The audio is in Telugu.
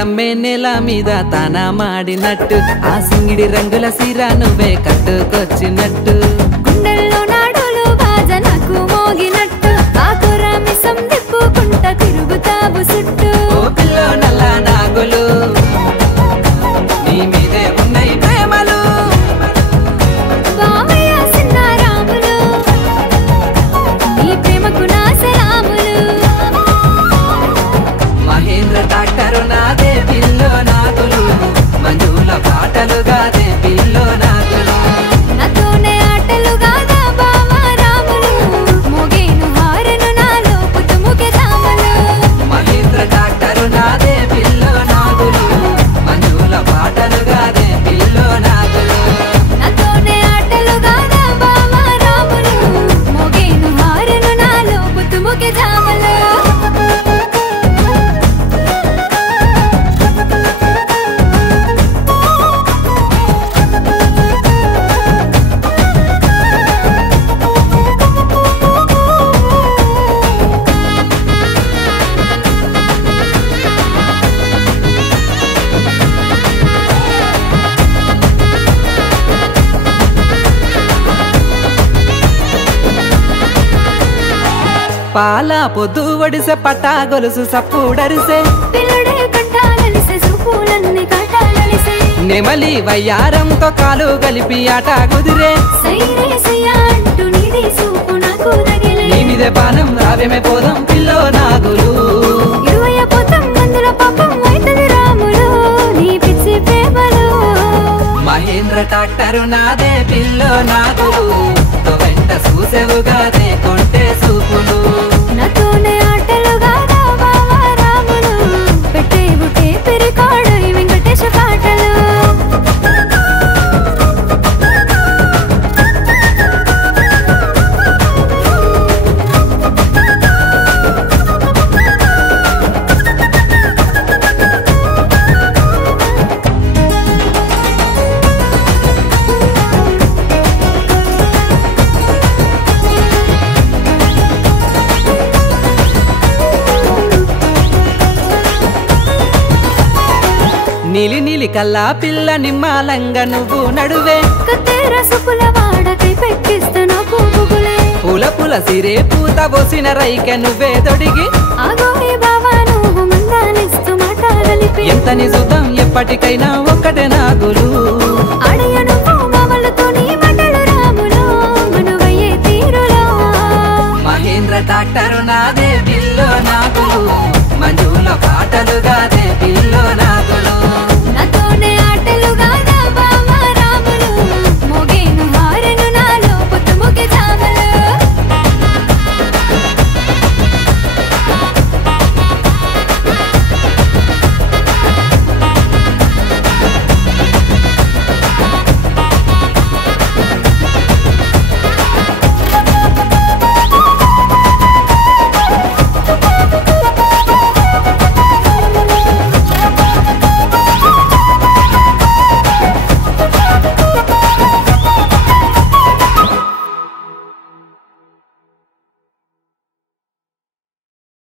నీలమ్మే నేల మీద తాన మాడినట్టు ఆ సింగిడి రంగుల సీర నువ్వే కట్టుకొచ్చినట్టు గుండెల్లో నాడులు బాజ నాకు మోగినట్టు ఆకురా మిసం తిప్పుకుంట తిరుగుతావు చుట్టూ ఓ పిల్లో నల్ల నాగులు నీ మీదే ఉన్నాయి ప్రేమలు బావయ్య సిన్నారాములు నీ ప్రేమకు నా సలాములు మహేంద్ర డాక్టరు నాదే పిల్లో నాగులు మంజుల పాటలుగాదే పిల్లో నాగులు నాతోనే ఆటలు గాదా బావా రాములు మోగేను హారను నాలో పుట్టుముకే జామలు మహేంద్ర డాక్టరు నాదే పిల్లో నాగులు మంజుల పాటలుగాదే పిల్లో నాగులు నాతోనే ఆటలు గాదా బావా రాములు మోగేను హారను నాలో పుట్టుముకే జామలు పాల పొద్దు ఒడిసె పట్టా గొలుసు సప్పుడరిసే పిల్లడే కంటాలలిసే సూపులన్నీ కాటాలలిసే నెమలి వయ్యారంతో కాలు కలిపి ఆట కుదిరే సైరే సయ్యా అంటూ నీది సూపు నాకు తగిలే నీ మీదే పానం రావేమే పోదాం పిల్లో నాగులు ఇరువయ్య పోతం మందుల పాపం అయితది రాములు నీ పిచ్చి ప్రేమలు మహేంద్ర డాక్టరు నాదే పిల్లో నాగులు తో వెంట చూసేవుగాదే కొంటే సూపులు నాతోనే ఆటలు గాదా బావా రాములు పెట్టేవు టేపు రికార్డు ఈ వెంకటేశ పాటలు నీలి నీలి కల్లా పిల్ల నిమ్మాలంగ నువ్వు నడువే కత్తెర సుపుల వాడకై పెట్టిస్తా నాకు బుగులే పూల పూల సిరే పూత పోసిన రైకె నువ్వే తొడిగి ఆగోయే బావా నువ్వు మందాలిస్తూ మాటలలిపి ఎంత నిజుతం ఎప్పటికైనా ఒక్కటే నాగులు ఆడయ నువ్వు మామలతో నీ మాటలు రాములు మనువయ్యే తీరులో మహేంద్ర డాక్టరు నాదే